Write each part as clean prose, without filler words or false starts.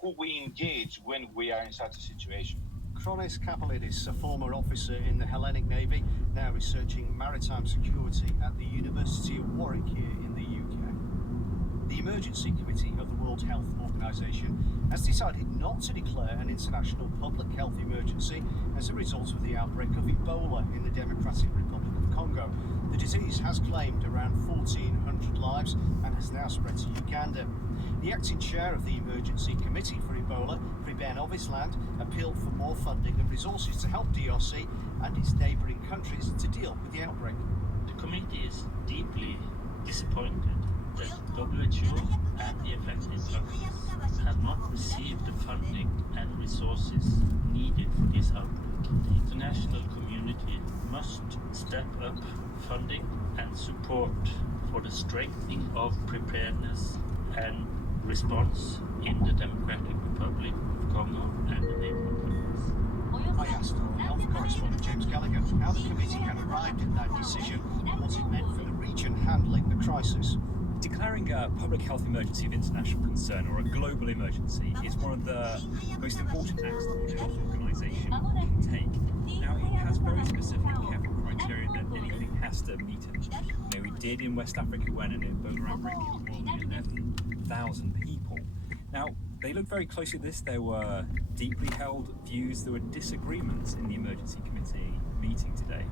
who we engage when we are in such a situation. Kronis Kapalidis, a former officer in the Hellenic Navy, now researching maritime security at the University of Warwick here in the UK. The Emergency Committee of the World Health Organization has decided not to declare an international public health emergency as a result of the outbreak of Ebola in the Democratic Republic of Congo. The disease has claimed around 1,400 lives and has now spread to Uganda. The acting chair of the Emergency Committee for Ebola, Preben Ovisland, appealed for more funding and resources to help DRC and its neighbouring countries to deal with the outbreak. The committee is deeply disappointed that WHO and the affected countries have not received the funding and resources needed for this outbreak. The international community must step up funding and support for the strengthening of preparedness and response in the Democratic Republic of Congo and the neighboring countries. I asked our health correspondent James Gallagher how the committee had arrived at that decision and what it meant for the region handling the crisis. Declaring a public health emergency of international concern or a global emergency is one of the most important acts the World Health Organization can take. Now, it has very specific and careful criteria that anything has to meet it. You know, it did in West Africa when an Ebola outbreak killed more than 11,000 people. Now, they looked very closely at this. There were deeply held views. There were disagreements in the Emergency Committee meeting today.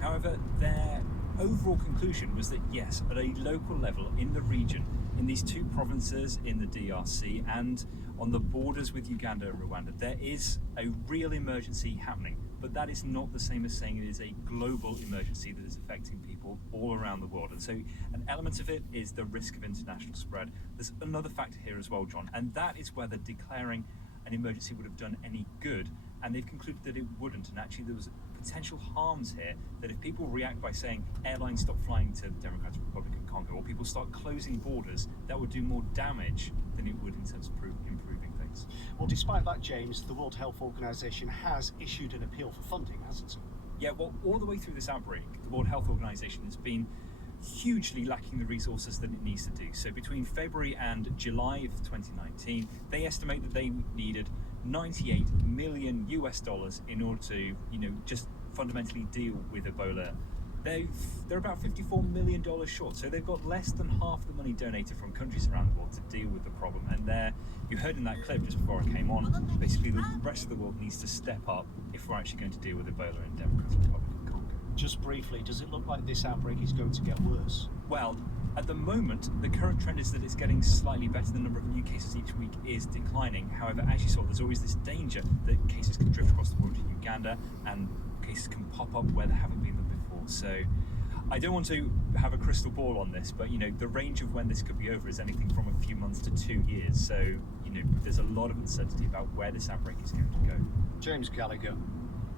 However, their overall conclusion was that yes, at a local level in the region, in these two provinces in the DRC and on the borders with Uganda and Rwanda, there is a real emergency happening. But that is not the same as saying it is a global emergency that is affecting people all around the world. And so an element of it is the risk of international spread. There's another factor here as well, John, and that is whether declaring an emergency would have done any good. And they've concluded that it wouldn't. And actually there was potential harms here that if people react by saying airlines stop flying to the Democratic Republic of Congo or people start closing borders, that would do more damage than it would in terms of improving things. Well, despite that, James, the World Health Organization has issued an appeal for funding, hasn't it? Yeah, well, all the way through this outbreak, the World Health Organization has been hugely lacking the resources that it needs to do. So between February and July of 2019, they estimate that they needed $98 million in order to, just fundamentally deal with Ebola. They're about $54 million short, so they've got less than half the money donated from countries around the world to deal with the problem. And you heard in that clip just before I came on, basically the rest of the world needs to step up if we're actually going to deal with Ebola in the Democratic Republic of Congo. Just briefly, does it look like this outbreak is going to get worse? Well, at the moment, the current trend is that it's getting slightly better. The number of new cases each week is declining. However, as you saw, there's always this danger that cases can drift across the border to Uganda and cases can pop up where there haven't been them before. So I don't want to have a crystal ball on this, but the range of when this could be over is anything from a few months to 2 years. So, there's a lot of uncertainty about where this outbreak is going to go. James Gallagher.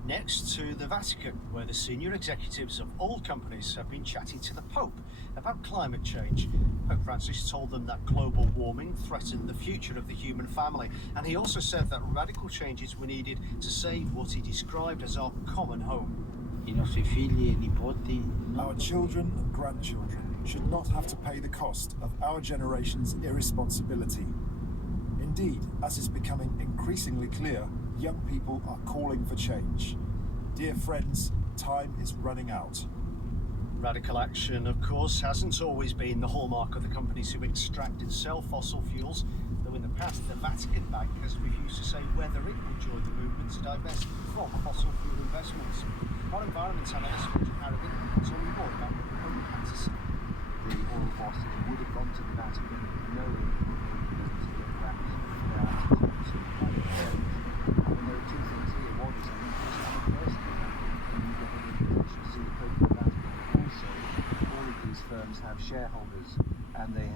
Next to the Vatican, where the senior executives of all companies have been chatting to the Pope about climate change. Pope Francis told them that global warming threatened the future of the human family, and he also said that radical changes were needed to save what he described as our common home. Our children and grandchildren should not have to pay the cost of our generation's irresponsibility. Indeed, as is becoming increasingly clear, young people are calling for change. Dear friends, time is running out. Radical action, of course, hasn't always been the hallmark of the companies who extract and sell fossil fuels, though in the past the Vatican Bank has refused to say whether it will join the movement to divest from fossil fuel investments. Our environment analyst, Roger Harrigan, told me more about what the Pope had to say. The oil bosses would have gone to the Vatican knowing that the business get back to their attitudes to climate change. And there are two things here. One is an interest in the person, and you get an invitation to see the Pope at the Vatican. Also, all of these firms have shareholders, and they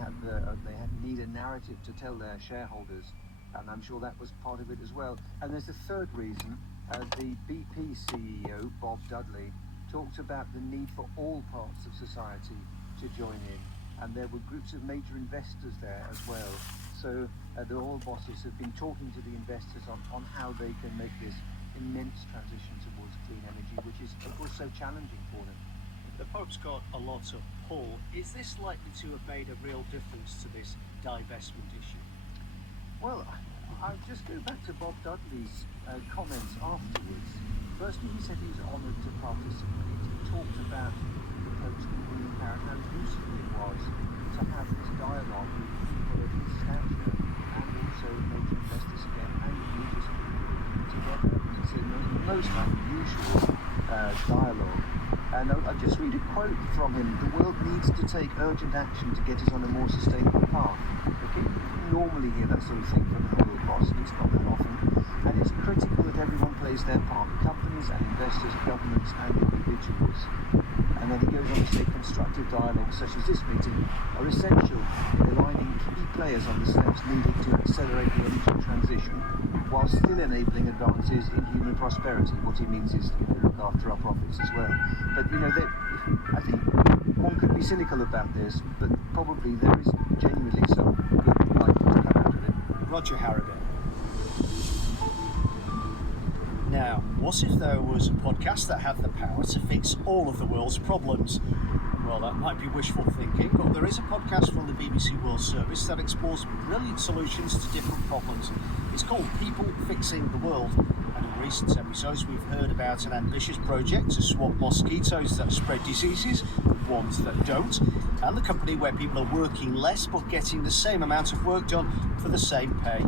need a narrative to tell their shareholders, and I'm sure that was part of it as well. And there's a third reason. The BP CEO, Bob Dudley, talked about the need for all parts of society to join in, and there were groups of major investors there as well. So the oil bosses have been talking to the investors on how they can make this immense transition towards clean energy, which is, of course, so challenging for them. The Pope's got a lot of pull. Is this likely to have made a real difference to this divestment issue? Well, I'll just go back to Bob Dudley's comments afterwards. Firstly, he said he was honoured to participate. He talked about the Pope's ruling power and how useful it was to have this dialogue with people of his stature and also major investors again and religious people together. He said it was the most unusual dialogue. And I'll just read a quote from him. The world needs to take urgent action to get us on a more sustainable path. Okay? You normally hear that sort of thing from an oil boss, at least not that often. And it's critical that everyone plays their part, companies and investors, governments and individuals. And then he goes on to say constructive dialogues such as this meeting are essential in aligning key players on the steps needed to accelerate the energy transition while still enabling advances in human prosperity. What he means is, look after our profits as well. But, I think one could be cynical about this, but probably there is genuinely some good light to come out of it. Roger Harrigan. Now, what if there was a podcast that had the power to fix all of the world's problems? Well, that might be wishful thinking, but there is a podcast from the BBC World Service that explores brilliant solutions to different problems. It's called People Fixing the World, and in recent episodes we've heard about an ambitious project to swap mosquitoes that spread diseases with ones that don't, and the company where people are working less but getting the same amount of work done for the same pay.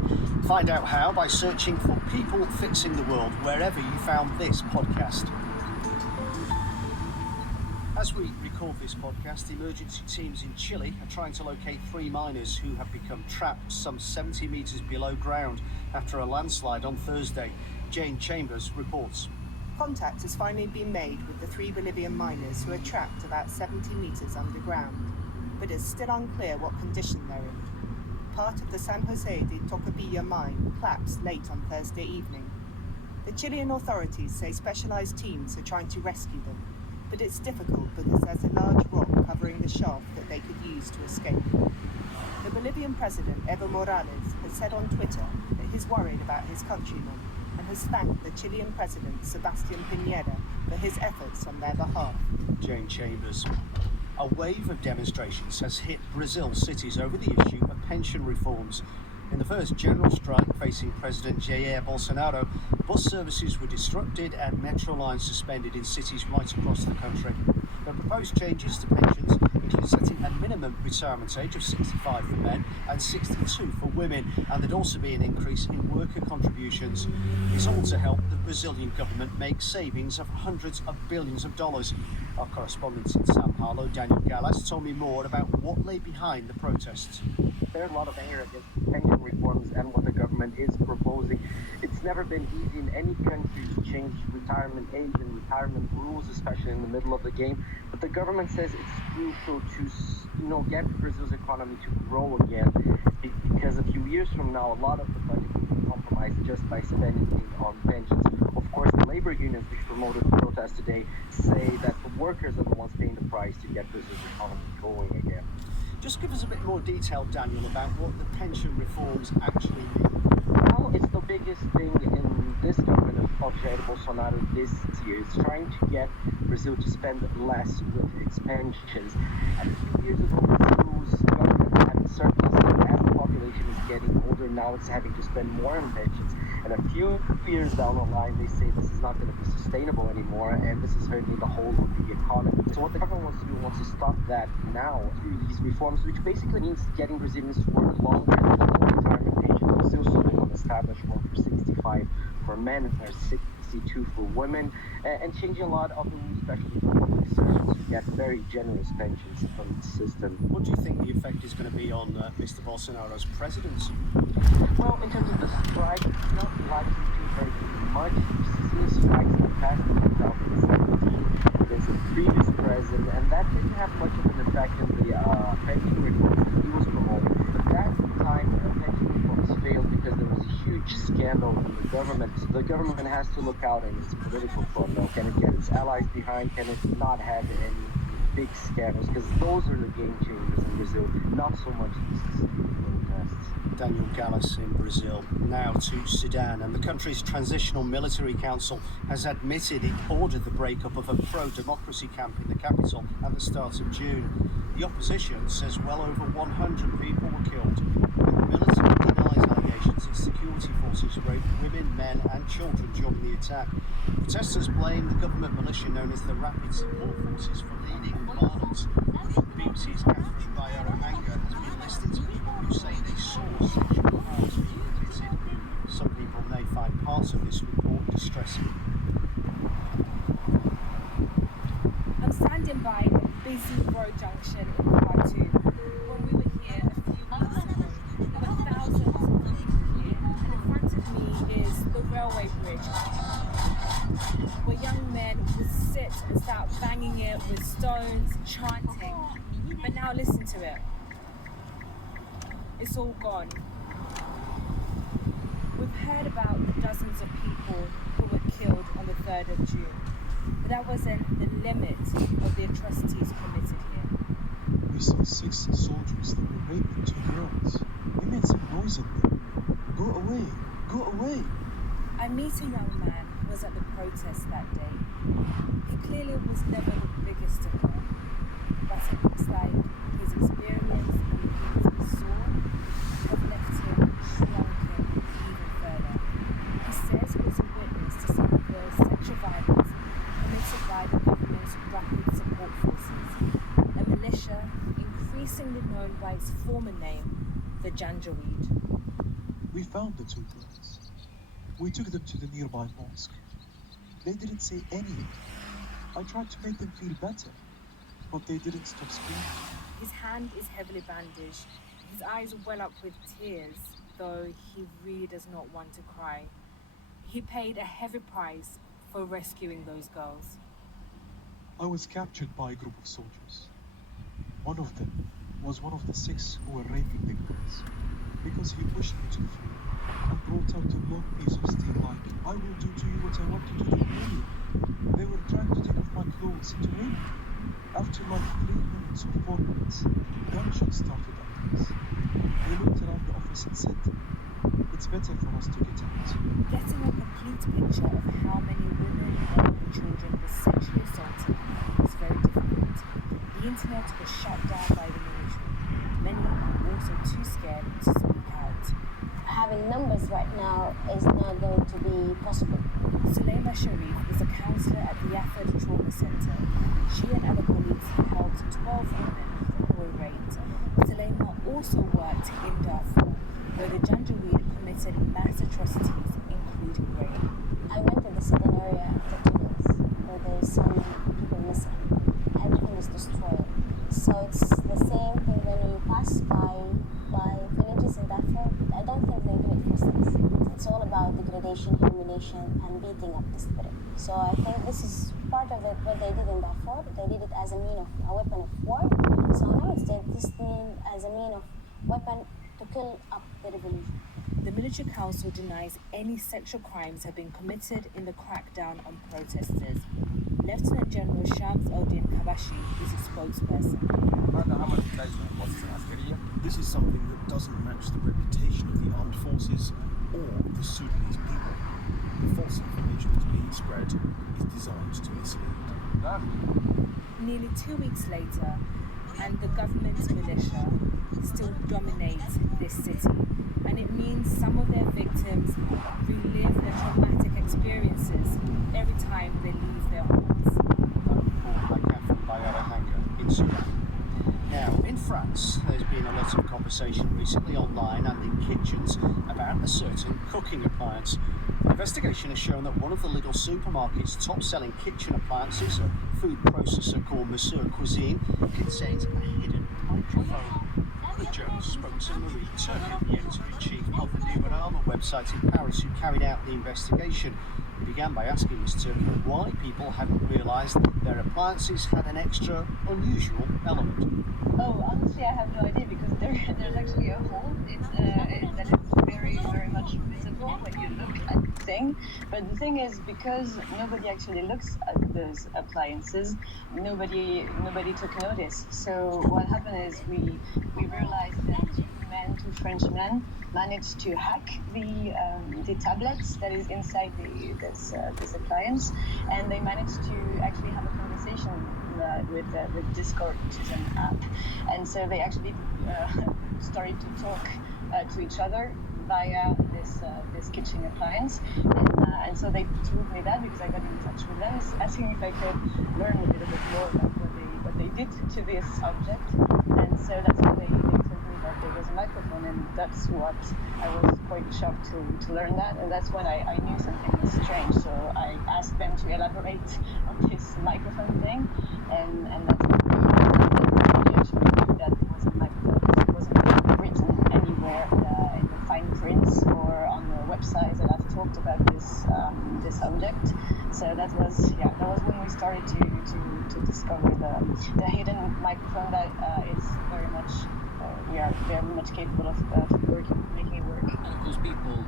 Find out how by searching for People Fixing the World wherever you found this podcast. As we record this podcast, emergency teams in Chile are trying to locate 3 miners who have become trapped some 70 metres below ground after a landslide on Thursday. Jane Chambers reports. Contact has finally been made with the 3 Bolivian miners who are trapped about 70 metres underground, but it's still unclear what condition they're in. Part of the San Jose de Tocopilla mine collapsed late on Thursday evening. The Chilean authorities say specialised teams are trying to rescue them, but it's difficult because there's a large rock covering the shaft that they could use to escape. The Bolivian president, Evo Morales, has said on Twitter that he's worried about his countrymen and has thanked the Chilean president, Sebastián Piñera, for his efforts on their behalf. Jane Chambers. A wave of demonstrations has hit Brazil cities over the issue of pension reforms. In the first general strike facing President Jair Bolsonaro, bus services were disrupted and metro lines suspended in cities right across the country. The proposed changes to pensions include setting a minimum retirement age of 65 for men and 62 for women, and there'd also be an increase in worker contributions. It's all to help the Brazilian government make savings of hundreds of billions of dollars. Our correspondent in Sao Paulo, Daniel Gallas, told me more about what lay behind the protests. There's a lot of anger against pension reforms and what the government is proposing. It's never been easy in any country to change retirement age and retirement rules, especially in the middle of the game. But the government says it's crucial to, get Brazil's economy to grow again, because a few years from now, a lot of the budget will be compromised just by spending on pensions. Of course, the labor unions, which promoted the protest today, say that the workers are the ones paying the price to get Brazil's economy going again. Just give us a bit more detail, Daniel, about what the pension reforms actually mean. Well, it's the biggest thing in this government of Jair Bolsonaro this year. It's trying to get Brazil to spend less with its pensions. And a few years ago, Brazil's government had a surplus, and as the population is getting older, now it's having to spend more on pensions. And a few years down the line, they say this is not going to be sustainable anymore, and this is hurting the whole of the economy. So what the government wants to stop that now through these reforms, which basically means getting Brazilians to work longer than the retirement age in Brazil, so they will establish one for 65 for men and 62 for women, and changing a lot of the rules, especially for public servants who get very generous pensions from the system. What do you think the effect is going to be on Mr. Bolsonaro's presidency? Well, in terms of the strike, it's not likely to hurt much. We've seen strikes in the past, in 2017. There's a previous president, and that didn't have much of an effect in the pension reforms that he was promoting. But that time, pension reforms failed because there was a huge scandal in the government. So the government has to look out in its political front. Now, can it get its allies behind? Can it not have any big scandals? Because those are the game changers in Brazil, not so much these protests. Daniel Gallas in Brazil. Now to Sudan, and the country's Transitional Military Council has admitted it ordered the breakup of a pro-democracy camp in the capital at the start of June. The opposition says well over 100 people were killed, and the military denies allegations its security with women, men and children during the attack. Protesters blame the government militia known as the Rapid Support Forces for leading the violence. BBC's Catherine Bayara-Hanga has been listening to people who say they saw sexual crimes being committed. Some people may find parts of this report distressing. I'm standing by a busy road junction in Khartoum. When we were here a few months ago, there were thousands of people here, and in front of me is the railway bridge, where young men would sit and start banging it with stones, chanting. But now listen to it. It's all gone. We've heard about the dozens of people who were killed on the 3rd of June, but that wasn't the limit of the atrocities committed here. We saw 6 soldiers that were raping 2 girls. We made some noise at them. Go away! Go away! I meet a young man who was at the protest that day. He clearly was never the biggest of them, but it looks like his experience and the things he saw have left him shrunken even further. He says he was a witness to some of the sexual violence committed by the government's Rapid Support Forces, a militia increasingly known by its former name, the Janjaweed. We found the 2 girls. We took them to the nearby mosque. They didn't say anything. I tried to make them feel better, but they didn't stop screaming. His hand is heavily bandaged. His eyes well up with tears, though he really does not want to cry. He paid a heavy price for rescuing those girls. I was captured by a group of soldiers. One of them was one of the 6 who were raping the girls, because he pushed me to the floor and brought out a long piece of steel like, I will do to you what I wanted to do earlier. They were trying to take off my clothes and to rape me. After like 3 minutes or 4 minutes, gunshots started at us. They looked around the office and said, it's better for us to get out. Getting a complete picture of how many women, men and children were sexually assaulted was very difficult. The internet was shut down by the military. Many were also too scared to speak out. Having numbers right now is not going to be possible. Sulema Sharif is a counsellor at the Yafad Trauma Centre. She and other colleagues helped 12 women who were raped. Sulema also worked in Darfur, where the Janjaweed committed mass atrocities, including rape. I went to the certain area after 2 days, where there's some people missing. Everything is destroyed. So it's the same thing when you pass by villages in Darfur. I don't think they do it for sex. It's all about degradation, humiliation, and beating up the spirit. So I think this is part of it, what they did in Darfur. They did it as a weapon of war. So now it's this thing as a mean of weapon to kill up the revolution. The military council denies any sexual crimes have been committed in the crackdown on protesters. Lieutenant General Shams Eldin Kabashi is a spokesperson. This is something that doesn't match the reputation of the armed forces or the Sudanese people. The false information that's being spread is designed to mislead. Nearly 2 weeks later, and the government's militia still dominates this city, and it means some of their victims relive their traumatic experiences every time they leave their homes. In Sudan. Now, in France, there's been a lot of conversation recently online and in kitchens about a certain cooking appliance. An investigation has shown that one of the Lidl supermarket's top-selling kitchen appliances, a food processor called Monsieur Cuisine, contains a hidden microphone. The Jones spoke to Marie Turner, the editor-in-chief of the Numerama website in Paris, who carried out the investigation. We began by asking Ms. Turner why people hadn't realised their appliances had an extra, unusual element. Oh, honestly, I have no idea because there's actually a hole that is very, very much visible when you look at the thing. But the thing is, because nobody actually looks at those appliances, nobody took notice. So what happened is we realized that two French men managed to hack the tablets that is inside this appliance, and they managed to actually have a conversation with Discord, which is an app, and so they actually started to talk to each other via this kitchen appliance, and so they told me that because I got in touch with them, asking if I could learn a little bit more about what they did to this object, and so that's when they told me that there was a microphone, and that's what I was quite shocked to learn that, and that's when I knew something was strange. So I asked them to elaborate on this microphone thing, and that's when we actually knew that it was a microphone because it wasn't written anywhere in the fine prints or on the websites that I've talked about this object. So that was when we started to discover the hidden microphone that is very much. We are very much capable of making it work. And of course,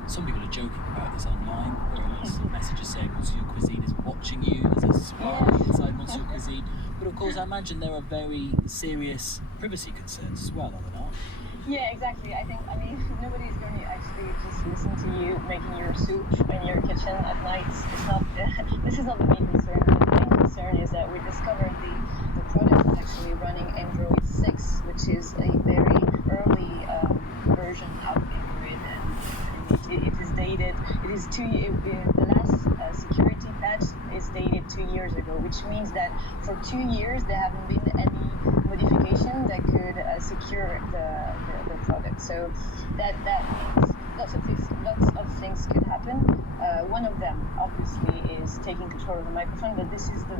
some people are joking about this online. There are lots of messages saying Monsieur Cuisine is watching you. There's a spy inside Monsieur Cuisine. But of course, I imagine there are very serious privacy concerns as well, are there not? Yeah, exactly. I mean, nobody's going to actually just listen to you making your soup in your kitchen at night. It's not. This is not the main concern. The main concern is that we discovered the product is actually running Android 6, which is a very early version of Android, and it is dated. The last security patch is dated 2 years ago, which means that for 2 years there haven't been any modification that could secure the product. So that means lots of things could happen. One of them obviously is taking control of the microphone, but this is the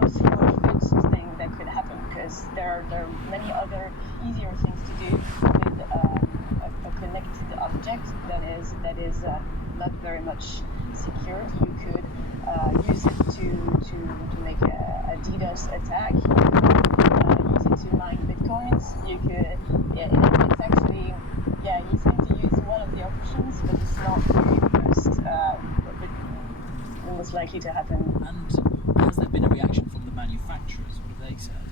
most far-fetched thing that could happen because there are many other easier things to do with a connected object that is not very much secure. You could use it to make a DDoS attack. Use it to mine bitcoins. You could, it's actually, you seem to use one of the options, but it's not really the most likely to happen. And has there been a reaction from the manufacturers? What have they said?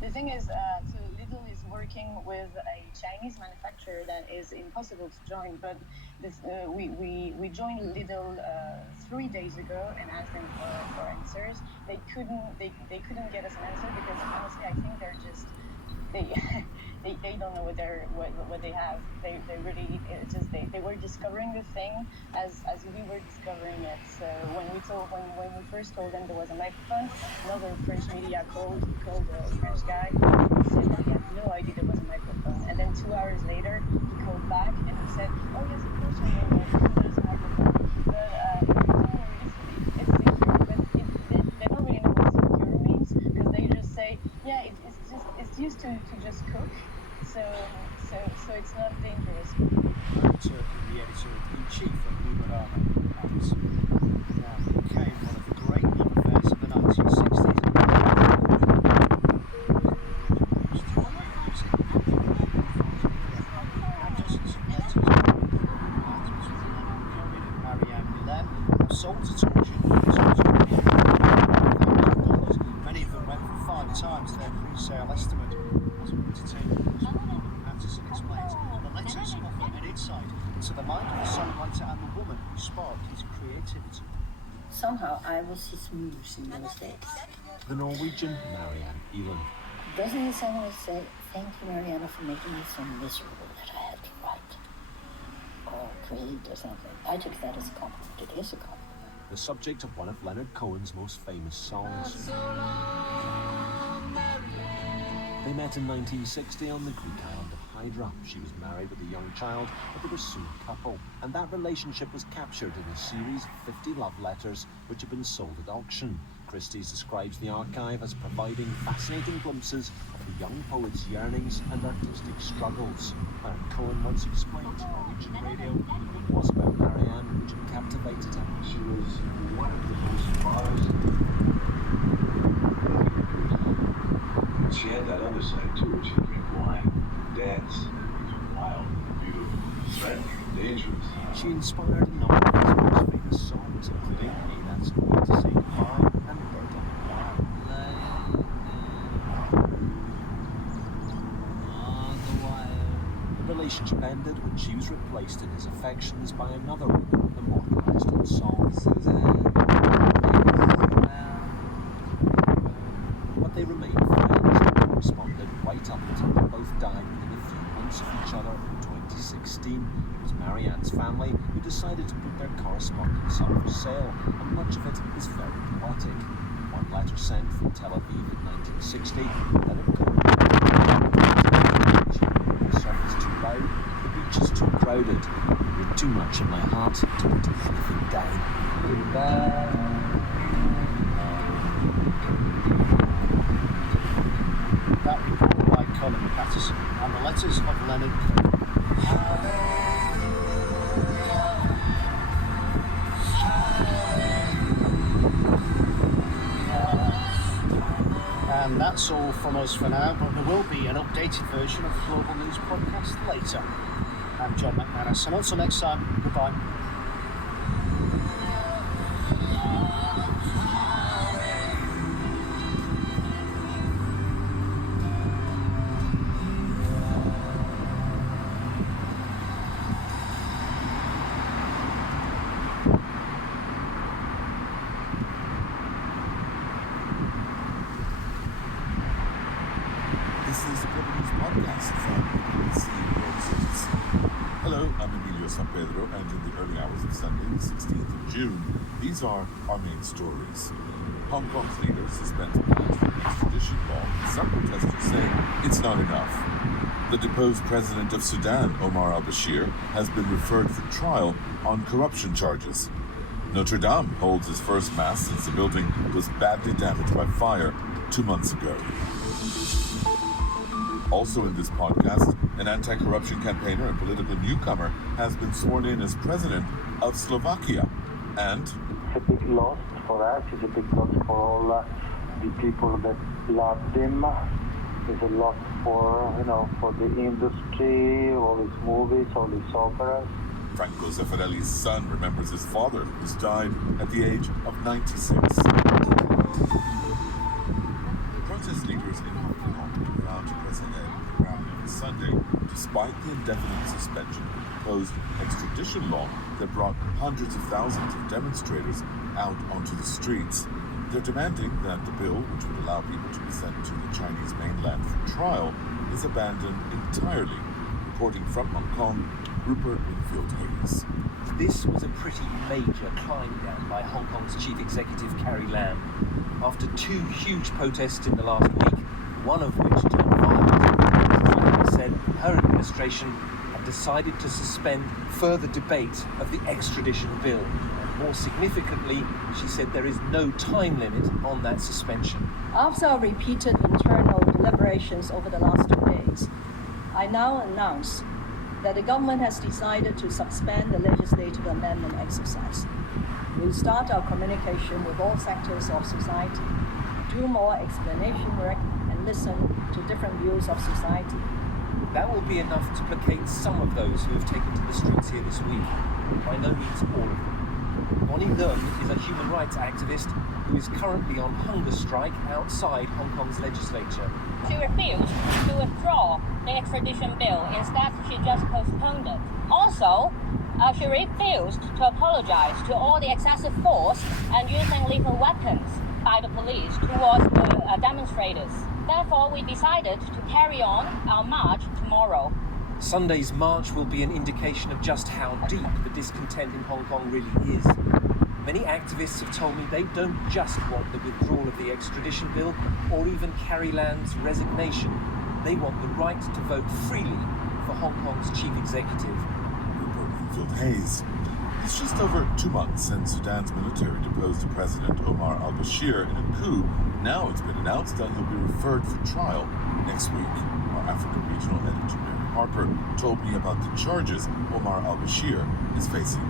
The thing is, so Lidl is working with a Chinese manufacturer that is impossible to join, but we joined Lidl 3 days ago and asked them for answers. They couldn't get us an answer because honestly I think they're just they don't know what they have. They really they were discovering the thing as we were discovering it. So when we first told them there was a microphone, another French media called a French guy and said that he had no idea there was a microphone. And then 2 hours later he called back and he said, oh yes, of course I know there's a microphone, but it's secure. But they don't really know what secure means because they just say it's used to just cook, so it's not dangerous. Turkey, the editor-in-chief of Numerama, became one of the great love affairs of the 1960s. Sold to auction $1,000. Many of them went for 5 times their pre-sale estimate. As an entertainment, Patterson explains, the letters offer an insight into the mind of the songwriter and the woman who sparked his creativity. Somehow I was his muse in those days. The Norwegian Marianne Eland. Doesn't it sound like say, thank you, Mariana, for making me so miserable that I had to write or create or something? I took that as a compliment. It is a compliment. The subject of one of Leonard Cohen's most famous songs. They met in 1960 on the Greek island of Hydra. She was married with a young child, but they were soon a couple. And that relationship was captured in a series of 50 love letters, which have been sold at auction. Christie's describes the archive as providing fascinating glimpses of the young poet's yearnings and artistic struggles. Leonard Cohen once explained to Norwegian radio what it was about Marianne which had captivated him. She was one of the most modest. She had that other side too, where she could drink wine, dance, wild, beautiful, threatening, dangerous. She inspired a number of his most famous songs, including Hey That's No Way to Say Goodbye and Bird on the Wire. The relationship ended when she was replaced in his affections by another woman immortalized in song, Suzanne. But they remained friends and corresponded right up until they both died within a few months of each other in 2016. It was Marianne's family who decided to put their correspondence up for sale, and much of it is very poetic. One letter sent from Tel Aviv in 1960 that it could the sun is too loud, the beach is too crowded, you're too much in my heart to put anything down. That report by Colin Patterson and the letters of Leonard Cohen. And that's all from us for now, but there will be an updated version of the Global News Podcast later. I'm John McManus, and until next time, goodbye. This is the Global News Podcast from BBC World Cities. Hello, I'm Emilio San Pedro, and in the early hours of Sunday, the 16th of June, these are our main stories. Hong Kong's leaders suspend plans for an extradition law. Some protesters say it's not enough. The deposed president of Sudan, Omar al-Bashir, has been referred for trial on corruption charges. Notre Dame holds its first mass since the building was badly damaged by fire 2 months ago. Also in this podcast, an anti-corruption campaigner and political newcomer has been sworn in as president of Slovakia. And it's a big loss for us, it's a big loss for all the people that loved him. It's a loss for, for the industry, all his movies, all his operas. Franco Zeffirelli's son remembers his father, who's died at the age of 96. Protest leaders in Hong Kong vowed to press ahead with the rally on Sunday, despite the indefinite suspension of the proposed extradition law that brought hundreds of thousands of demonstrators out onto the streets. They're demanding that the bill, which would allow people to be sent to the Chinese mainland for trial, is abandoned entirely. Reporting from Hong Kong, Rupert Winfield Hayes. This was a pretty major climb down by Hong Kong's chief executive, Carrie Lam, after two huge protests in the last week, one of which turned violent. Lam said her administration had decided to suspend further debate of the extradition bill. More significantly, she said there is no time limit on that suspension. After our repeated internal deliberations over the last 2 days, I now announce that the government has decided to suspend the legislative amendment exercise. We'll start our communication with all sectors of society, do more explanation work, and listen to different views of society. That will be enough to placate some of those who have taken to the streets here this week, by no means all of them. Bonnie Leung is a human rights activist who is currently on hunger strike outside Hong Kong's legislature. She refused to withdraw the extradition bill. Instead, she just postponed it. Also, she refused to apologize to all the excessive force and using lethal weapons by the police towards the demonstrators. Therefore, we decided to carry on our march tomorrow. Sunday's march will be an indication of just how deep the discontent in Hong Kong really is. Many activists have told me they don't just want the withdrawal of the extradition bill or even Carrie Lam's resignation. They want the right to vote freely for Hong Kong's chief executive. Rupert Winfield Hayes. It's just over 2 months since Sudan's military deposed the president Omar al-Bashir in a coup. Now it's been announced that he'll be referred for trial next week. Our Africa regional editor Mary Harper told me about the charges Omar al-Bashir is facing.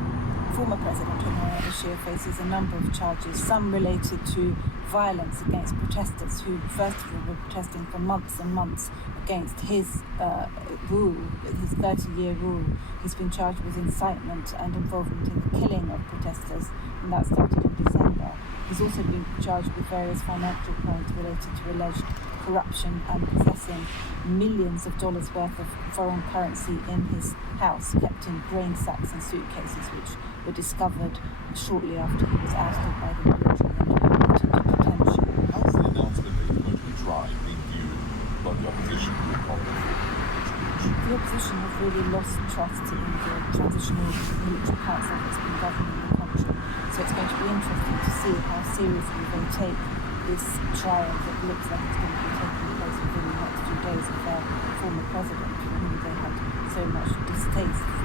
Former President Omar al-Bashir faces a number of charges, some related to violence against protesters who, first of all, were protesting for months and months against his rule, his 30-year rule. He's been charged with incitement and involvement in the killing of protesters, and that started in December. He's also been charged with various financial crimes related to alleged corruption and possessing millions of dollars worth of foreign currency in his house, kept in grain sacks and suitcases, which were discovered shortly after he was ousted by the military and put into detention. How's the announcement that he's going to be tried being viewed by the opposition group? The the opposition have really lost trust in the transitional military council that's been governing the country. So it's going to be interesting to see how seriously they take this trial that looks like it's going to be taking place within the next few days of their former president, whom they had so much distaste for.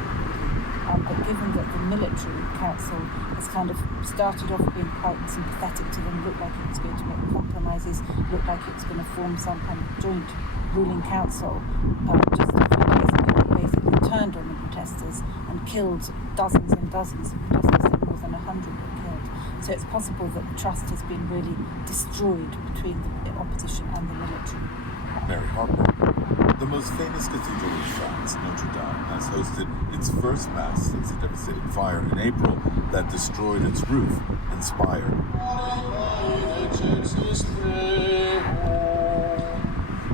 But given that the military council has kind of started off being quite sympathetic to them, looked like it was going to make compromises, looked like it was going to form some kind of joint ruling council, just a few days ago it basically turned on the protesters and killed dozens and dozens of protesters. More than 100 were killed. So it's possible that the trust has been really destroyed between the opposition and the military. Mary Harper. The most famous cathedral in France, Notre Dame, has hosted its first Mass since a devastating fire in April that destroyed its roof and spire.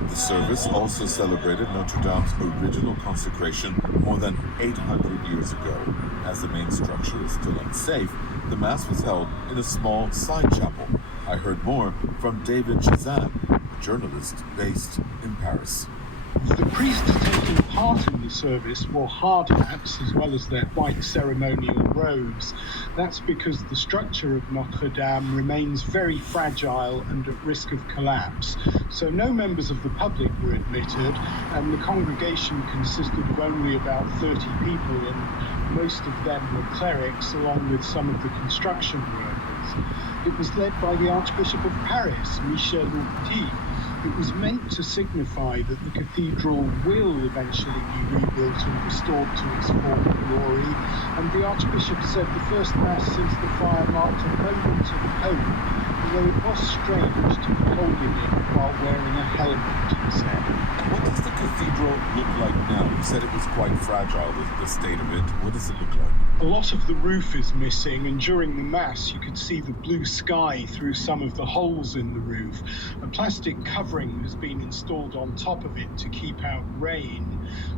The service also celebrated Notre Dame's original consecration more than 800 years ago. As the main structure is still unsafe, the Mass was held in a small side chapel. I heard more from David Chazan, a journalist based in Paris. The priests taking part in the service wore hard hats as well as their white ceremonial robes. That's because the structure of Notre Dame remains very fragile and at risk of collapse. So no members of the public were admitted, and the congregation consisted of only about 30 people, and most of them were clerics along with some of the construction workers. It was led by the Archbishop of Paris, Michel Loupti. It was meant to signify that the cathedral will eventually be rebuilt and restored to its former glory, and the Archbishop said the first Mass since the fire marked a moment of hope, although it was strange to be holding it while wearing a helmet, he said. What does the cathedral look like now? You said it was quite fragile, the state of it. What does it look like? A lot of the roof is missing, and during the Mass you could see the blue sky through some of the holes in the roof. A plastic covering has been installed on top of it to keep out rain,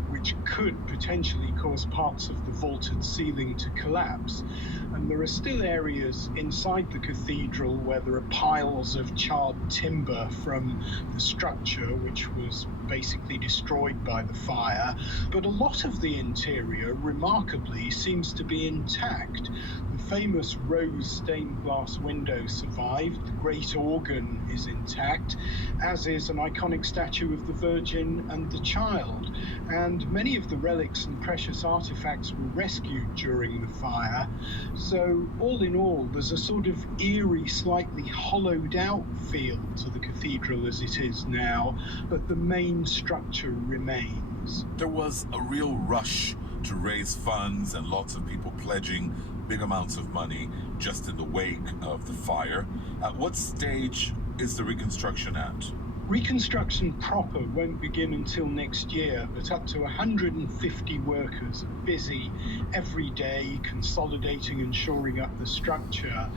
which could potentially cause parts of the vaulted ceiling to collapse. And there are still areas inside the cathedral where there are piles of charred timber from the structure, which was basically destroyed by the fire. But a lot of the interior, remarkably, seems to be intact. The famous rose stained glass window survived, the great organ is intact, as is an iconic statue of the Virgin and the Child. And many of the relics and precious artifacts were rescued during the fire. So all in all, there's a sort of eerie, slightly hollowed out feel to the cathedral as it is now, but the main structure remains. There was a real rush to raise funds and lots of people pledging big amounts of money just in the wake of the fire. At what stage is the reconstruction at? Reconstruction proper won't begin until next year, but up to 150 workers are busy every day consolidating and shoring up the structure.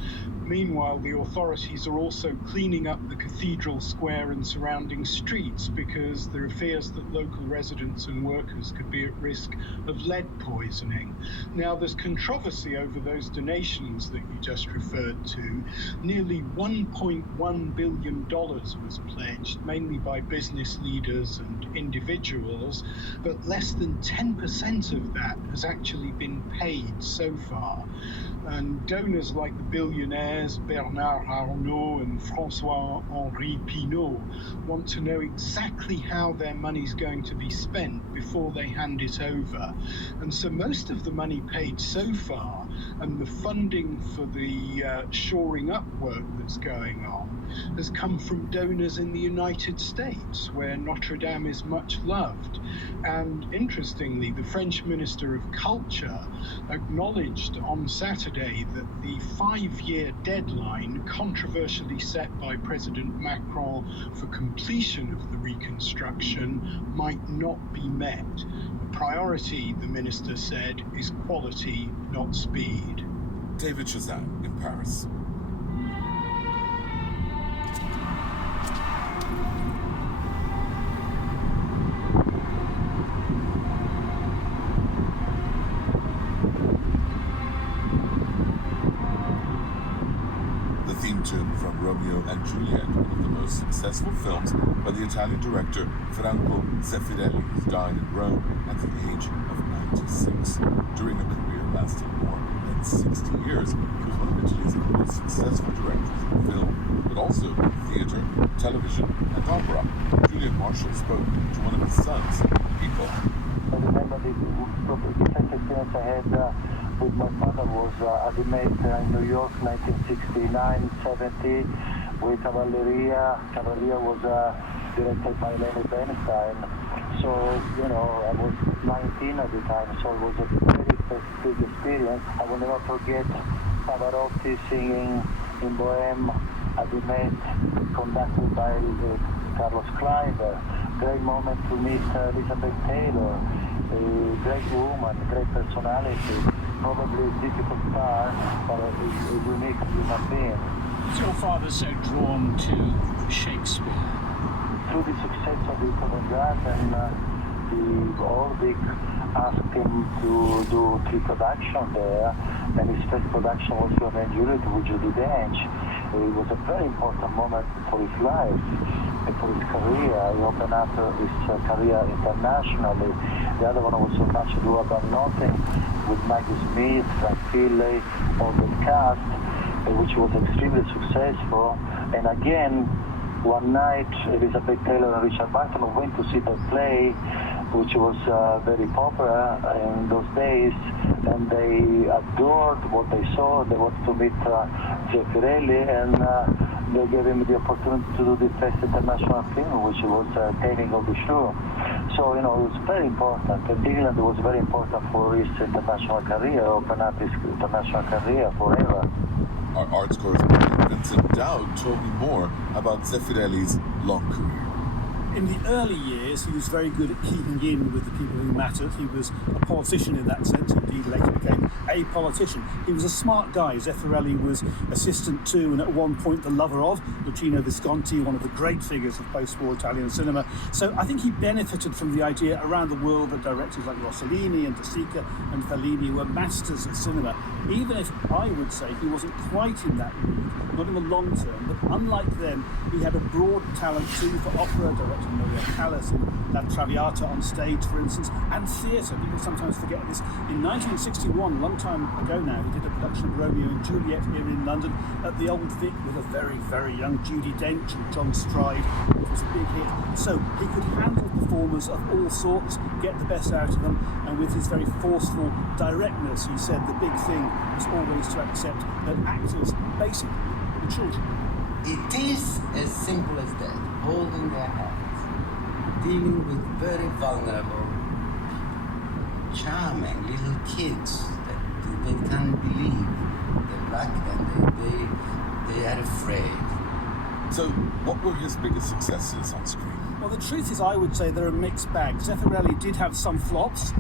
Meanwhile, the authorities are also cleaning up the cathedral square and surrounding streets because there are fears that local residents and workers could be at risk of lead poisoning. Now, there's controversy over those donations that you just referred to. Nearly $1.1 billion was pledged, mainly by business leaders and individuals, but less than 10% of that has actually been paid so far. And donors like the billionaires Bernard Arnault and François-Henri Pinault want to know exactly how their money's going to be spent before they hand it over. And so most of the money paid so far and the funding for the shoring up work that's going on has come from donors in the United States, where Notre Dame is much loved. And interestingly, the French Minister of Culture acknowledged on Saturday that the 5-year deadline controversially set by President Macron for completion of the reconstruction might not be met. The priority, the minister said, is quality, not speed. David Chazan in Paris. The theme tune from Romeo and Juliet, one of the most successful films by the Italian director Franco Zeffirelli, who died in Rome at the age of 96. During a career lasting more than 60 years, he was one of Italy's most successful directors in film, but also in theatre, television, and opera. Julian Marshall spoke to one of his sons, Pico. I remember the first experience I had with my father was at the Met in New York, 1969-70, with Cavalleria. Cavalleria was directed by Lenny Bernstein. So, you know, I was 19 at the time, so it was a very big experience. I will never forget Pavarotti singing in Bohème at the Met, conducted by Carlos Kleiber. Great moment to meet Elizabeth Taylor, a great woman, great personality, probably a difficult star, but a unique human being. Was your father so drawn to Shakespeare? Through the success of the Covent Garden, the Orbic asked him to do 3 productions there, and his first production was Romeo and Juliet with Judi Dench. It was a very important moment for his life and for his career. He opened up his career internationally. The other one was So Much Ado About Nothing with Maggie Smith, Frank Pilley, all the cast, which was extremely successful. And again, one night, Elizabeth Taylor and Richard Burton went to see the play, which was very popular in those days, and they adored what they saw. They wanted to meet Zeffirelli, and they gave him the opportunity to do the first international film, which was Taming of the Shrew. So, you know, it was very important. And England was very important for his international career, opened up his international career forever. Our arts correspondent Vincent Dowd told me more about Zeffirelli's long career. In the early years, he was very good at keeping in with the people who mattered. He was a politician in that sense, indeed later became a politician. He was a smart guy. Zeffirelli was assistant to, and at one point the lover of, Luchino Visconti, one of the great figures of post-war Italian cinema. So I think he benefited from the idea around the world that directors like Rossellini and De Sica and Fellini were masters of cinema, even if I would say he wasn't quite in that league, not in the long term, but unlike them, he had a broad talent too for opera, directing Maria Callas in La Traviata on stage, for instance, and theatre. People sometimes forget this. In 1961, a long time ago now, he did a production of Romeo and Juliet here in London at the Old Vic with a very, very young Judi Dench and John Stride, which was a big hit. So he could handle performers of all sorts, get the best out of them, and with his very forceful directness, he said the big thing was always to accept that actors basically were children. It is as simple as that, holding their hands, dealing with very vulnerable, charming little kids that they can't believe they're black and they are afraid. So, what were his biggest successes on screen? Well, the truth is, I would say they're a mixed bag. Zeffirelli did have some flops.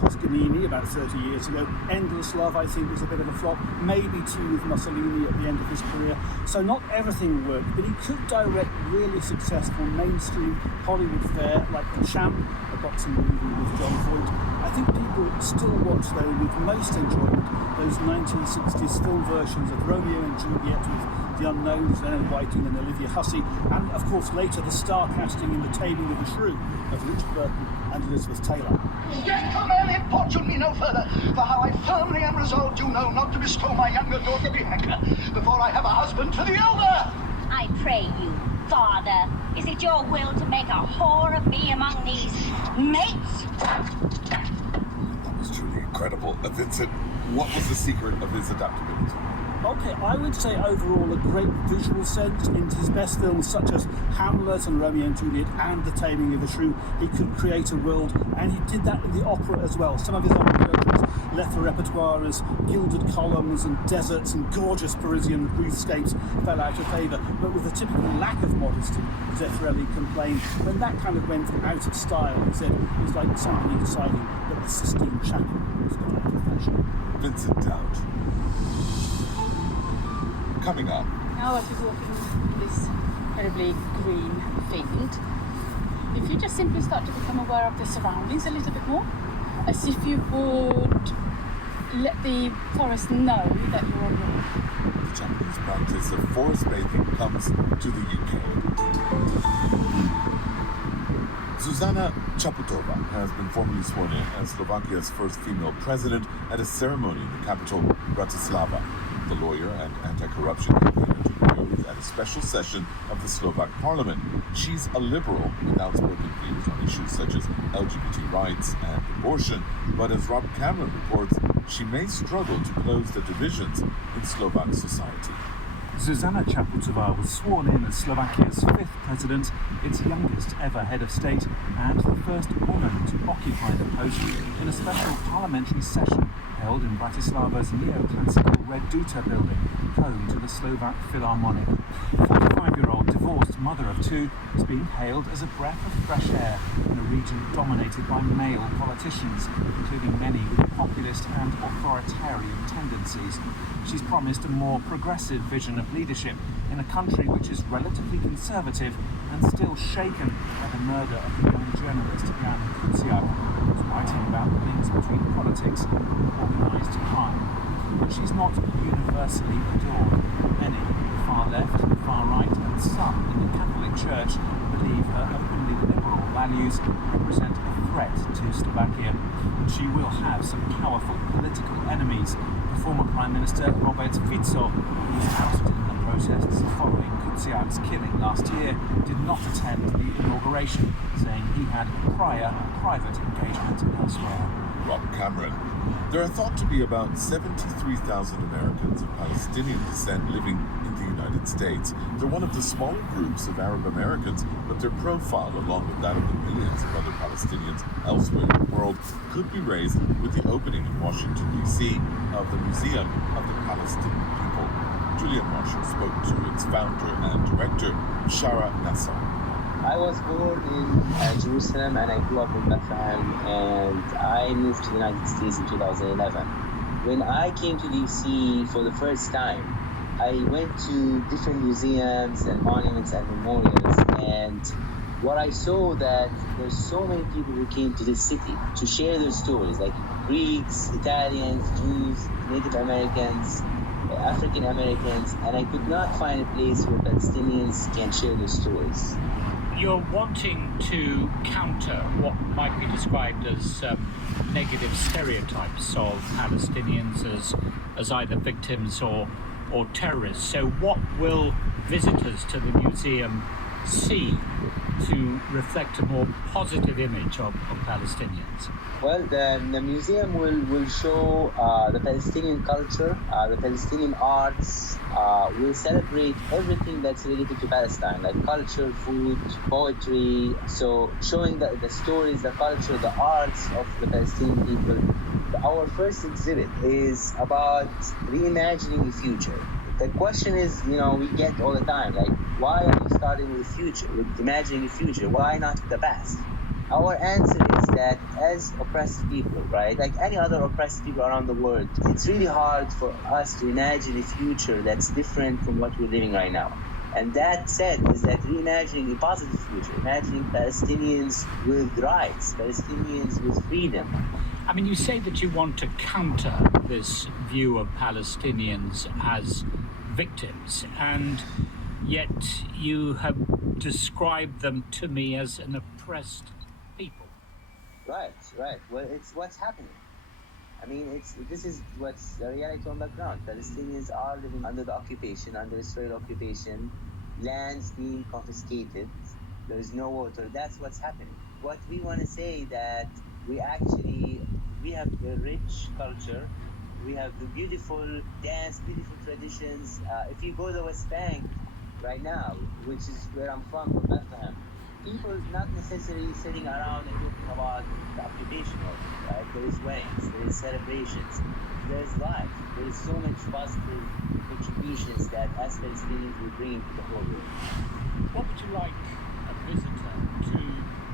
Toscanini about 30 years ago. Endless Love, I think, was a bit of a flop. Maybe 2 with Mussolini at the end of his career. So not everything worked, but he could direct really successful mainstream Hollywood fare like The Champ, a boxing movie with John Voight. I think people still watch, though, with most enjoyment, those 1960s film versions of Romeo and Juliet with the unknowns, Leonard Whiting and Olivia Hussey, and of course later the star casting in The Taming of the Shrew of Richard Burton and Elizabeth Taylor. Gentlemen, importune me no further, for how I firmly am resolved, you know, not to bestow my younger daughter Bianca before I have a husband for the elder. I pray you, father, is it your will to make a whore of me among these mates? That was truly incredible. Vincent, what was the secret of his adaptability? Okay, I would say overall a great visual sense. In his best films such as Hamlet and Romeo and Juliet and The Taming of the Shrew, he could create a world, and he did that in the opera as well. Some of his opera versions left the repertoire as gilded columns and deserts and gorgeous Parisian roofscapes fell out of favour, but with a typical lack of modesty, Zeffirelli complained. When that kind of went out of style, he said it was like somebody deciding that the Sistine Chapel was gone out of fashion. Vincent Dowd. Coming up. Now as we walk in this terribly green field, if you just simply start to become aware of the surroundings a little bit more, as if you would let the forest know that you're abroad. The Japanese practice of forest bathing comes to the UK. Zuzana Chaputova has been formally sworn in as Slovakia's first female president at a ceremony in the capital, Bratislava. The lawyer and anti-corruption campaigner took the oath at a special session of the Slovak parliament. She's a liberal with outspoken views on issues such as LGBT rights and abortion, but as Rob Cameron reports, she may struggle to close the divisions in Slovak society. Zuzana Chaputova was sworn in as Slovakia's fifth president, its youngest ever head of state, and the first woman to occupy the post in a special parliamentary session held in Bratislava's neoclassical Red Duta building, home to the Slovak Philharmonic. The 45-year-old divorced mother of two is being hailed as a breath of fresh air in a region dominated by male politicians, including many with populist and authoritarian tendencies. She's promised a more progressive vision of leadership in a country which is relatively conservative and still shaken by the murder of the young journalist Jan Kuciak, who was writing about the links between politics and organised crime. But she's not universally adored. Many, the far left, the far right, and some in the Catholic Church believe her openly liberal values represent a threat to Slovakia, and she will have some powerful political enemies. The former Prime Minister Robert Fico, who was ousted in the protests following Kuciak's killing last year, did not attend the inauguration, saying he had prior private engagement elsewhere. Rob Cameron. There are thought to be about 73,000 Americans of Palestinian descent living in the United States. They're one of the smaller groups of Arab Americans, but their profile, along with that of the millions of other Palestinians elsewhere in the world, could be raised with the opening in Washington, D.C. of the Museum of the Palestinian People. Julian Marshall spoke to its founder and director, Shara Nassar. I was born in Jerusalem and I grew up in Bethlehem, and I moved to the United States in 2011. When I came to DC for the first time, I went to different museums and monuments and memorials, and what I saw that there's so many people who came to this city to share their stories, like Greeks, Italians, Jews, Native Americans, African Americans, and I could not find a place where Palestinians can share their stories. You're wanting to counter what might be described as negative stereotypes of Palestinians as either victims or terrorists. So what will visitors to the museum see to reflect a more positive image of Palestinians? Well, the museum will show the Palestinian culture, the Palestinian arts, will celebrate everything that's related to Palestine, like culture, food, poetry. So showing the stories, the culture, the arts of the Palestinian people. Our first exhibit is about reimagining the future. The question is, we get all the time, like, why are you starting with the future, with imagining the future? Why not the past? Our answer is that as oppressed people, right, like any other oppressed people around the world, it's really hard for us to imagine a future that's different from what we're living right now. And that said, is that reimagining a positive future, imagining Palestinians with rights, Palestinians with freedom. I mean, you say that you want to counter this view of Palestinians as victims, and yet you have described them to me as an oppressed people. Right. Well, it's what's happening. I mean, this is what's the reality on the ground. Palestinians are living under the occupation, under Israeli occupation, lands being confiscated, there is no water. That's what's happening. What we want to say that we have a rich culture, we have the beautiful dance, beautiful traditions. If you go to the West Bank right now, which is where I'm from Bethlehem, people not necessarily sitting around and talking about the occupation of it, right? There is weddings, there is celebrations, there is life, there is so much positive contributions that as Palestinians will bring to the whole world. What would you like a visitor to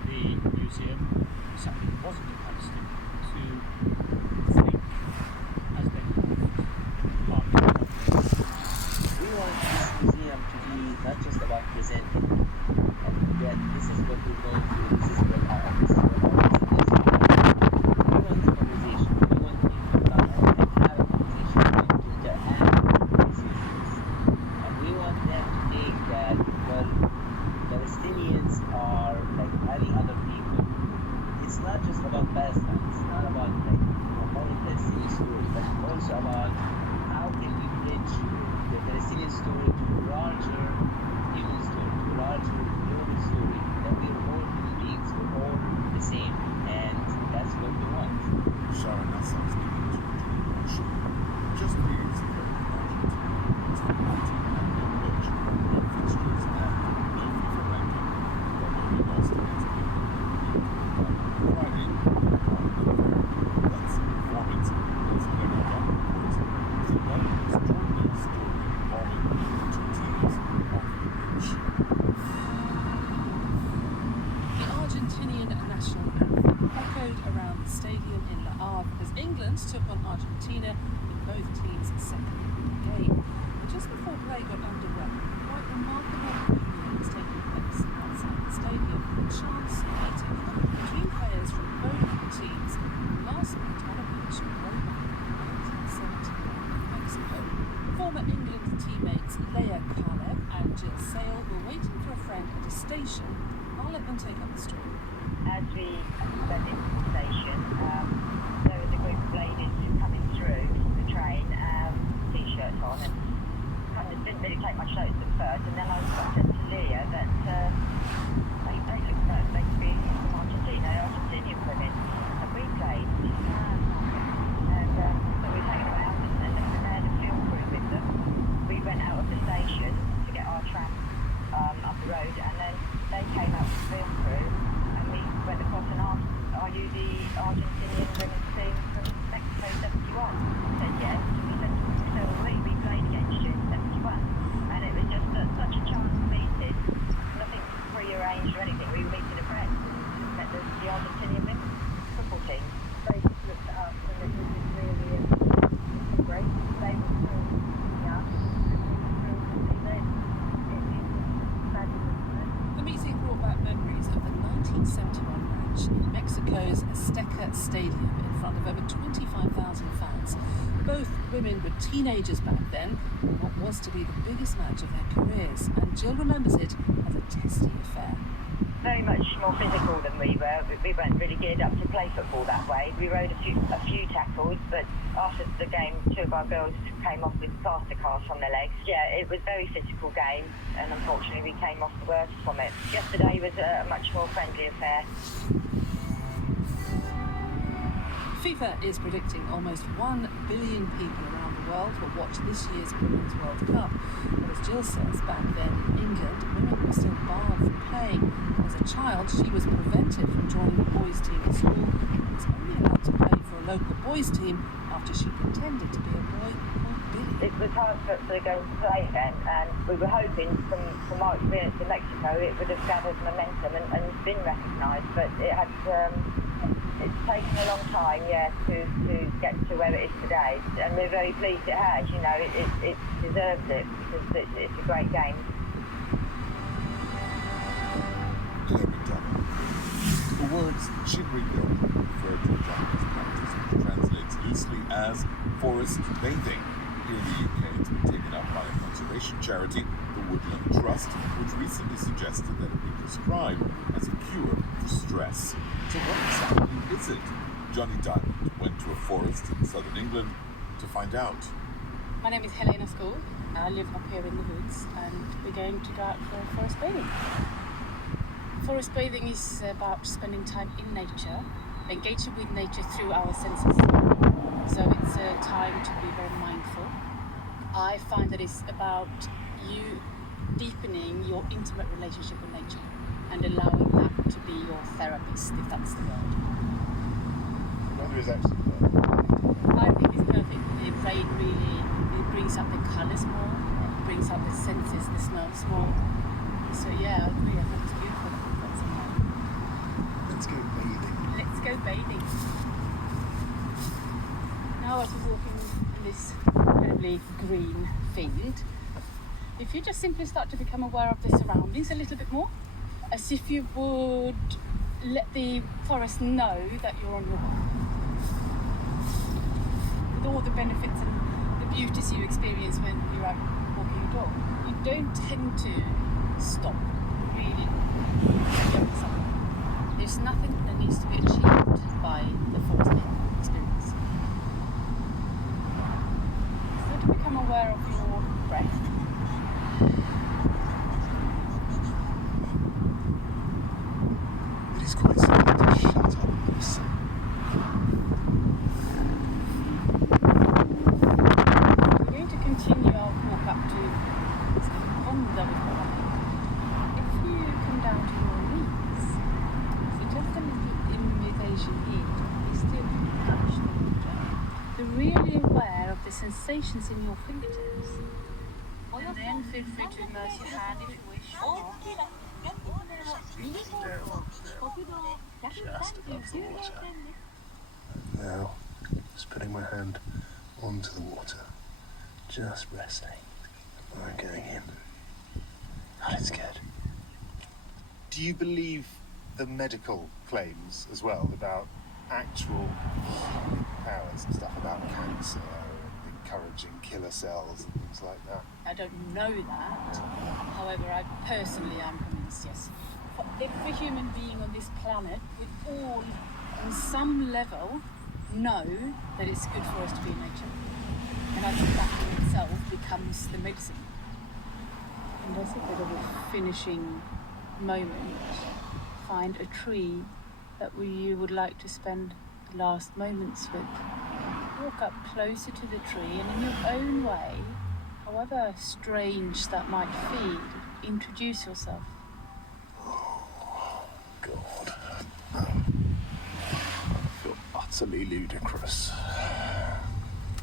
the museum, somebody who wasn't a Palestinian, to think as they We want this museum to be not just about presenting, and that this is what we're going through, this is what our office is. We want the conversation. We want people to come and story to a larger human story, to a larger global story, that we are all human beings, we're all the same, and that's what we want. Sharon Nassau speaking to Russia. Just 3 years ago, Argentina was the fighting and approach in fixtures and no FIFA ranking, but only lost against England on Friday. That's performance was very young, of course. It's another extraordinary story involving the two teams off the pitch. The Argentinian national anthem echoed around the stadium in Le Havre as England took on Argentina in both teams' second game. And just before play got underway, quite remarkable reunion was taking place outside the stadium. A chance meeting between players from both teams last night on a pitch way back in 1971 in Mexico. Former England teammates Leah Caleb and Jill Sale were waiting for a friend at a station. I'll let them take up the story. As we went into the station, there was a group of ladies coming through the train, t-shirts on, and kind of didn't really take much notice at first. And then I said to Leah that they looked like they could be from Argentina, Argentinian women, and we played. And so we came around and they had a film crew with them. We went out of the station to get our tram up the road, and then they came out with the film crew, and we went across and asked, "Are you the Argentinian women's team from Mexico 71? They said yes, and we said, "So are we. We played against you in 71. And it was just such a chance meeting, nothing pre-arranged or anything. We were meeting a friend and met the Argentinian women's football team. They just looked at us and it was really great. They were thrilled to see us, and we were thrilled to see them. It was fabulous. The meeting brought back memories of the 1971 match in Mexico's Azteca Stadium in front of over 25,000 fans. Both women were teenagers back then, in what was to be the biggest match of their careers, and Jill remembers it as a testy affair. Very much more physical than we were. We weren't really geared up to play football that way. We rode a few tackles, but after the game, 2 of our girls came off with plaster casts on their legs. Yeah, it was a very physical game, and unfortunately we came off the worst from it. Yesterday was a much more friendly affair. FIFA is predicting almost 1 billion people around the world will watch this year's Women's World Cup. But as Jill says, back then in England, women were still barred from playing. As a child, she was prevented from joining the boys' team at school and was only allowed to play for a local boys' team after she pretended to be a boy called Billy. It was hard for the girls to play then, and we were hoping from our experience in Mexico it would have gathered momentum and been recognised, but it had it's taken a long time, yeah, to get to where it is today, and we're very pleased it has. You know, it deserves it because it's a great game. The words Chirrico refer to a Japanese practice which translates loosely as forest bathing. Here in the UK, it's been taken up by a conservation charity, the Woodland Trust, which recently suggested that it be prescribed as a cure for stress. So what exactly is it? Johnny Diamond went to a forest in southern England to find out. My name is Helena School. I live up here in the woods, and we're going to go out for forest bathing. Forest bathing is about spending time in nature, engaging with nature through our senses. So it's a time to be very mindful. I find that it's about you deepening your intimate relationship with nature and allowing that to be your therapist, if that's the word. The weather is actually perfect. I think it's perfect. The rain really, it brings out the colours more, it brings out the senses, the smells more. So yeah, I agree, I think it's beautiful. Let's go bathing. Let's go bathing. Now as we're walking in this incredibly green field, if you just simply start to become aware of the surroundings a little bit more, as if you would let the forest know that you're on your own. With all the benefits and the beauties you experience when you're out walking your dog, you don't tend to stop, really, going somewhere. There's nothing that needs to be achieved by the forest experience. So to become aware of your breath, is in your fingertips. And then feel free to immerse your hand if you wish. Just above the water. Now, just putting my hand onto the water, just resting. I'm going in. God, it's good. Do you believe the medical claims as well about actual powers and stuff about cancer and encouraging killer cells and things like that? I don't know that. However, I personally am convinced, yes. For every human being on this planet, we all, on some level, know that it's good for us to be in nature. And I think that in itself becomes the medicine. And as a bit of a finishing moment, find a tree that you would like to spend the last moments with. Walk up closer to the tree and in your own way, however strange that might feel, introduce yourself. God. I feel utterly ludicrous.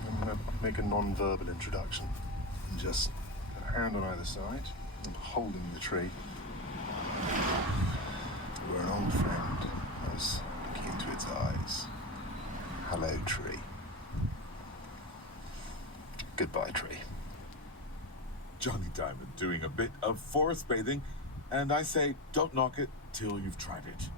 I'm going to make a non-verbal introduction. Just a hand on either side. I'm holding the tree. We're an old friend. I was looking into its eyes. Hello, tree. Goodbye, tree. Johnny Diamond doing a bit of forest bathing, and I say don't knock it till you've tried it.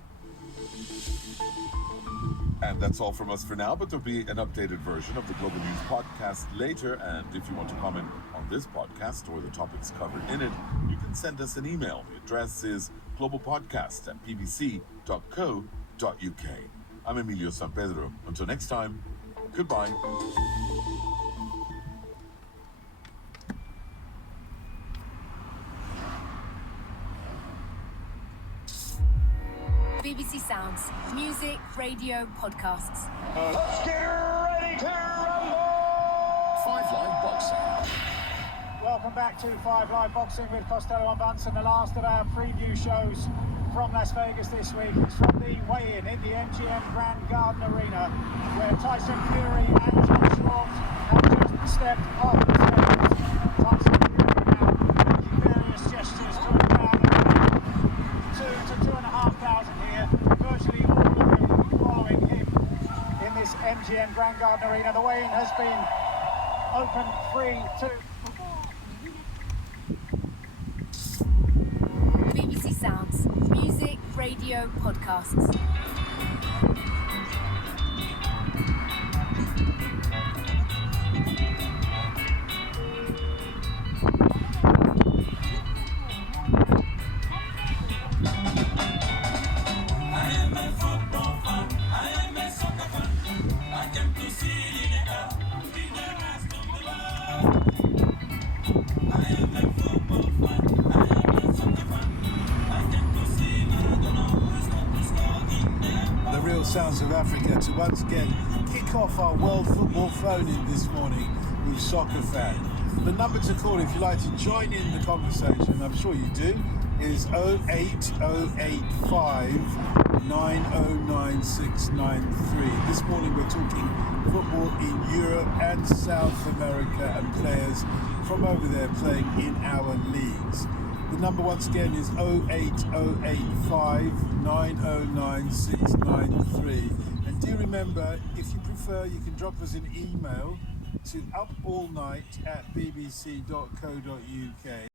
And that's all from us for now, but there'll be an updated version of the Global News podcast later, and if you want to comment on this podcast or the topics covered in it, you can send us an email. The address is globalpodcast@bbc.co.uk. I'm Emilio San Pedro. Until next time, goodbye. BBC Sounds, music, radio, podcasts. Let's get ready to rumble! 5 Live Boxing. Welcome back to 5 Live Boxing with Costello and Bunsen, the last of our preview shows from Las Vegas this week. It's from the weigh-in in the MGM Grand Garden Arena, where Tyson Fury and John Schwartz have just stepped off the stage. Tyson Fury now making various gestures to a crowd of 2,000 to 2,500 here, virtually all of them following him in this MGM Grand Garden Arena. The weigh-in has been open 3-2. BBC Sounds, music, radio, podcasts. Sounds of Africa to once again kick off our World Football phone-in this morning with Soccer Fan. The number to call if you'd like to join in the conversation, I'm sure you do, is 08085 909 This morning we're talking football in Europe and South America and players from over there playing in our leagues. The number once again is 08085 909 693. And do remember, if you prefer, you can drop us an email to upallnight@bbc.co.uk.